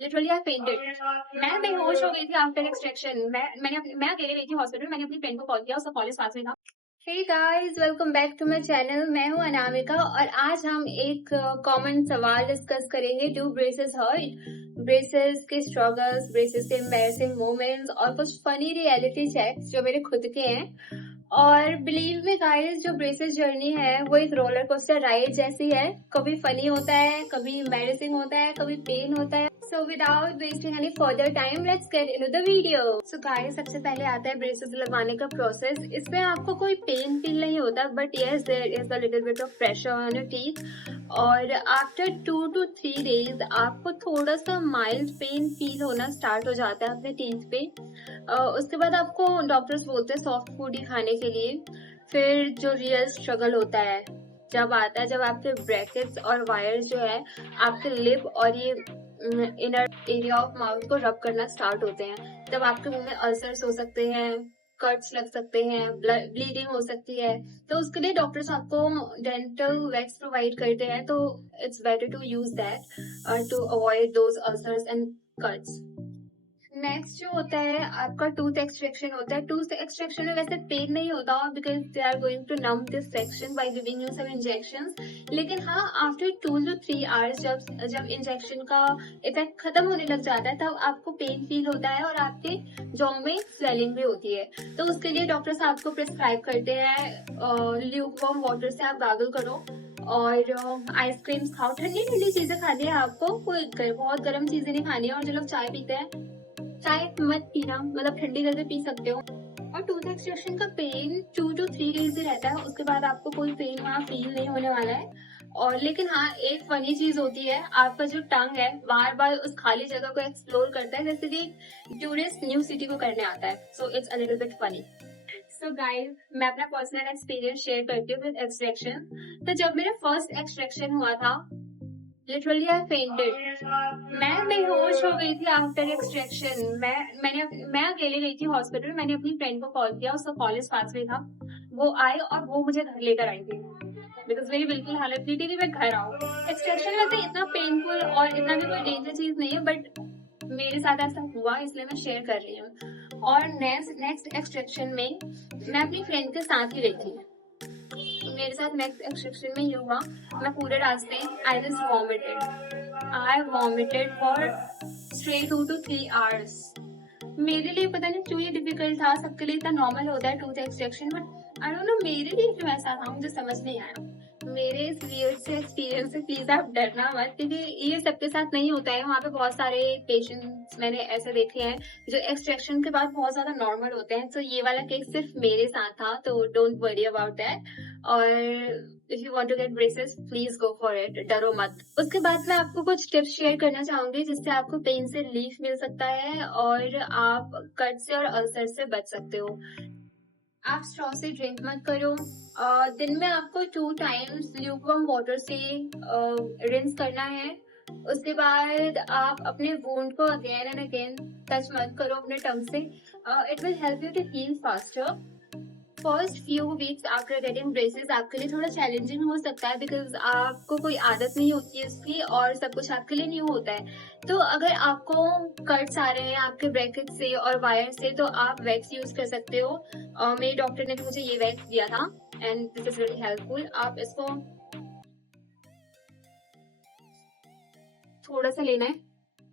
Literally I fainted. मैं बेहोश हो गई थी आफ्टर एक्सट्रैक्शन। मैं अकेले गई थी हॉस्पिटल। मैंने अपनी फ्रेंड को कॉल किया, उसका कॉलेज पास में था। Hey guys, welcome back to my channel. मैं हूं अनामिका और आज हम एक कॉमन सवाल डिस्कस करेंगे। Do braces hurt? ब्रेसेस के स्ट्रगल्स, ब्रेसेस के एम्बैरेसिंग मोमेंट्स और कुछ फनी रियलिटी चेक्स जो मेरे खुद के हैं। और बिलीव मी गाइस, जो ब्रेसेस जर्नी है वो एक रोलर कोस्टर राइड जैसी है। कभी फनी होता है, कभी एम्बैरेसिंग होता है, कभी पेन होता है। So without wasting any further time, let's get into the video. So guys, सबसे पहले आता है ब्रेसेस लगाने का प्रोसेस। इसमें आपको कोई पेन फील नहीं होता, but yes, there is a little bit of pressure on your teeth. और आफ्टर 2 to 3 days आपको थोड़ा सा माइल्ड पेन फील होना स्टार्ट हो जाता है अपने टीथ पे। उसके बाद आपको डॉक्टर्स बोलते हैं सॉफ्ट फूड ही खाने के लिए। फिर जो रियल स्ट्रगल होता है जब आता है, जब आपके ब्रैकेट्स और वायर्स जो है आपके लिप और ये इनर एरिया ऑफ माउथ को रब करना स्टार्ट होते हैं, तब आपके मुंह में अल्सर्स हो सकते हैं, कट्स लग सकते हैं, ब्लीडिंग हो सकती है। तो उसके लिए डॉक्टर्स आपको डेंटल वैक्स प्रोवाइड करते हैं। तो it's better to use that to avoid those ulcers and cuts. Next जो होता है आपका टूथ एक्सट्रैक्शन होता है। टूथ एक्सट्रैक्शन में वैसे पेन नहीं होता, because they are going to numb this section by giving you some injections. लेकिन हाँ, आफ्टर 2 to 3 आवर्स जब इंजेक्शन का इफेक्ट खत्म होने लग जाता है, तब आपको पेन फील होता है और आपके जॉ में स्वेलिंग भी होती है। तो उसके लिए डॉक्टर्स आपको प्रिस्क्राइब करते हैं ल्यूकवार्म वाटर से आप गार्गल करो और आइसक्रीम्स खाओ। ठंडी ठंडी चीजें खानी है आपको, कोई बहुत गर्म चीजें नहीं खानी है। और जो लोग चाय पीते हैं, चाय मत पीना, मतलब ठंडी करके पी सकते हो। और टूथ एक्सट्रैक्शन का पेन 2 to 3 डेज ही रहता है, उसके बाद आपको कोई पेन वहाँ फील नहीं होने वाला है। और लेकिन हाँ, एक फनी चीज होती है, आपका जो टंग है बार बार उस खाली जगह को एक्सप्लोर करता है, जैसे कि टूरिस्ट न्यू सिटी को करने आता है। So it's a little bit funny. So guys, मैं अपना पर्सनल एक्सपीरियंस शेयर करती हूँ विद एक्सट्रैक्शन। तो जब मेरा फर्स्ट एक्सट्रैक्शन हुआ था, लिटरली आई फेंटेड। मैं बेहोश हो गई थी आफ्टर एक्सट्रैक्शन। मैं अकेले गई थी हॉस्पिटल। मैंने अपनी फ्रेंड को कॉल किया, उसका कॉलेज पास में था। वो आई और वो मुझे घर लेकर आई थी, बिकॉज मेरी बिल्कुल हालत नहीं थी कि मैं घर आऊँ। एक्सट्रैक्शन वैसे इतना पेनफुल और इतना भी कोई डेंजर चीज नहीं है, बट मेरे साथ ऐसा हुआ इसलिए मैं शेयर कर रही हूँ। और नेक्स्ट एक्सट्रैक्शन में मैं अपनी फ्रेंड के साथ ही गई थी। मेरे साथ नेक्स्ट एक्सट्रैक्शन में ये हुआ, मैं पूरे रास्ते आई vomited for straight 2 to 3 hours। मेरे लिए पता नहीं क्यों ये डिफिकल्ट था, सबके लिए इतना नॉर्मल होता है tooth extraction, but I don't know मेरे लिए क्यों ऐसा था, मुझे समझ नहीं आया। मेरे इस वियर्ड से एक्सपीरियंस से प्लीज आप डरना मत, क्योंकि ये सबके साथ नहीं होता है। वहाँ पे बहुत सारे पेशेंट्स मैंने ऐसे देखे हैं जो एक्सट्रैक्शन के बाद बहुत ज्यादा नॉर्मल होते हैं। तो ये वाला केस सिर्फ मेरे साथ था, तो डोंट वरी अबाउट दैट। और if you want to get braces, please go for it, डरो मत। उसके बाद मैं आपको कुछ टिप्स शेयर करना चाहूंगी जिससे आपको पेन से रिलीफ मिल सकता है और आप कट से और अल्सर से बच सकते हो। आप स्ट्रॉ से ड्रिंक मत करो। दिन में आपको 2 टाइम्स ल्यूकवार्म वाटर से रिंस करना है। उसके बाद आप अपने वुंड को अगेन एंड अगेन टच मत करो अपने टंग से। It will help you to heal faster. First few weeks after getting braces आपके लिए थोड़ा चैलेंजिंग हो सकता है, बिकॉज आपको कोई आदत नहीं होती है उसकी और सब कुछ आपके लिए न्यू होता है। तो अगर आपको कट्स आ रहे हैं आपके ब्रैकेट से और वायर से, तो आप वैक्स यूज कर सकते हो। मेरे डॉक्टर ने भी मुझे ये वैक्स दिया था and this is very helpful. आप इसको थोड़ा सा लेना है,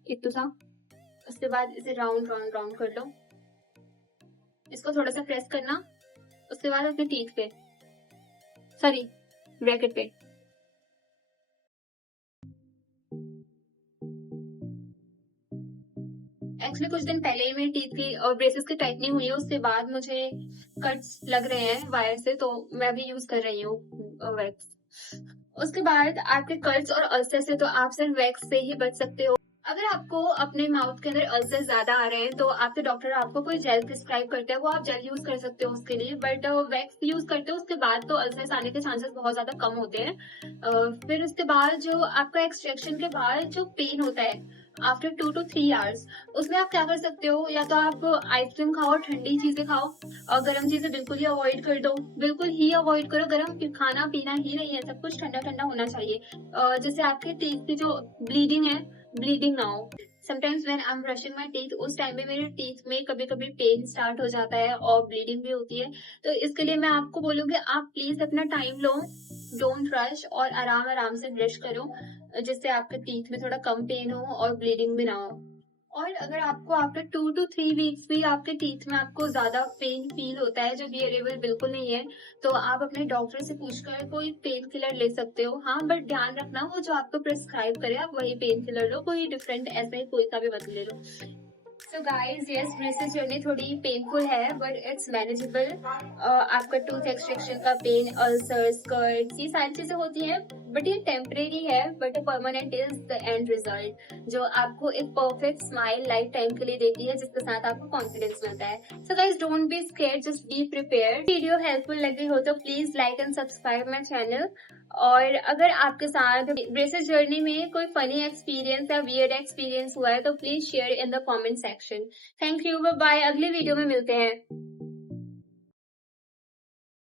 इतना सा। उसके बाद इसे राउंड राउंड राउंड कर लो। इसको थोड़ा सा प्रेस करना। उसके बाद अपने टीथ पे, सॉरी ब्रैकेट पे, एक्चुअली कुछ दिन पहले ही मेरी टीथ की और ब्रेसेस की टाइटनिंग हुई है। उसके बाद मुझे कट्स लग रहे हैं वायर से, तो मैं भी यूज कर रही हूँ वैक्स। उसके बाद आपके कट्स और अल्सर से तो आप सिर्फ वैक्स से ही बच सकते हो। अगर आपको अपने माउथ के अंदर अल्सर ज्यादा आ रहे हैं, तो आपके डॉक्टर आपको कोई जेल प्रिस्क्राइब करते हैं, वो आप जेल यूज कर सकते हो उसके लिए। बट वैक्स यूज करते हो उसके बाद तो अल्सर्स आने के चांसेस बहुत ज्यादा कम होते हैं। फिर उसके बाद जो आपका एक्सट्रैक्शन के बाद जो पेन होता है आफ्टर 2 to 3 आवर्स, उसमें आप क्या कर सकते हो, या तो आप आइसक्रीम खाओ, ठंडी चीजें खाओ, और गर्म चीजें बिल्कुल ही अवॉइड कर दो। बिल्कुल ही अवॉइड करो, गर्म खाना पीना ही नहीं है, सब कुछ ठंडा ठंडा होना चाहिए, जिससे आपके टीथ की जो ब्लीडिंग है, ब्लीडिंग ना हो। Sometimes when I am brushing my teeth, उस टाइम में मेरे टीथ में कभी कभी पेन स्टार्ट हो जाता है और ब्लीडिंग भी होती है। तो इसके लिए मैं आपको बोलूंगी, आप प्लीज अपना टाइम लो, डोंट रश, और आराम आराम से ब्रश करो, जिससे आपके टीथ में थोड़ा कम पेन हो और ब्लीडिंग भी ना हो। और अगर आपको आफ्टर 2 to 3 वीक्स भी आपके टीथ में आपको ज्यादा पेन फील होता है जो बियरेबल बिल्कुल नहीं है, तो आप अपने डॉक्टर से पूछकर कोई पेन किलर ले सकते हो। हाँ, बट ध्यान रखना, वो जो आपको प्रिस्क्राइब करे आप वही पेन किलर लो, कोई डिफरेंट ऐसे ही कोई सा भी मत ले लो। So guys, yes, braces journey थोड़ी पेनफुल है बट इट्स मैनेजेबल। आपका टूथ एक्सट्रैक्शन का पेन, अल्सर, स्कर्ट, ये सारी चीजें होती हैं, बट ये टेम्परेरी है, but permanent is the end result, जो आपको एक परफेक्ट स्माइल लाइफ टाइम के लिए देती है, जिसके साथ आपको कॉन्फिडेंस मिलता है। So guys, don't be scared, just be prepared. Video helpful लगी हो तो please like and subscribe my channel. और अगर आपके साथ ब्रेसेस जर्नी में कोई फनी एक्सपीरियंस या वियर्ड एक्सपीरियंस हुआ है तो please share in the comment section. Thank you, bye bye, अगली वीडियो में मिलते हैं।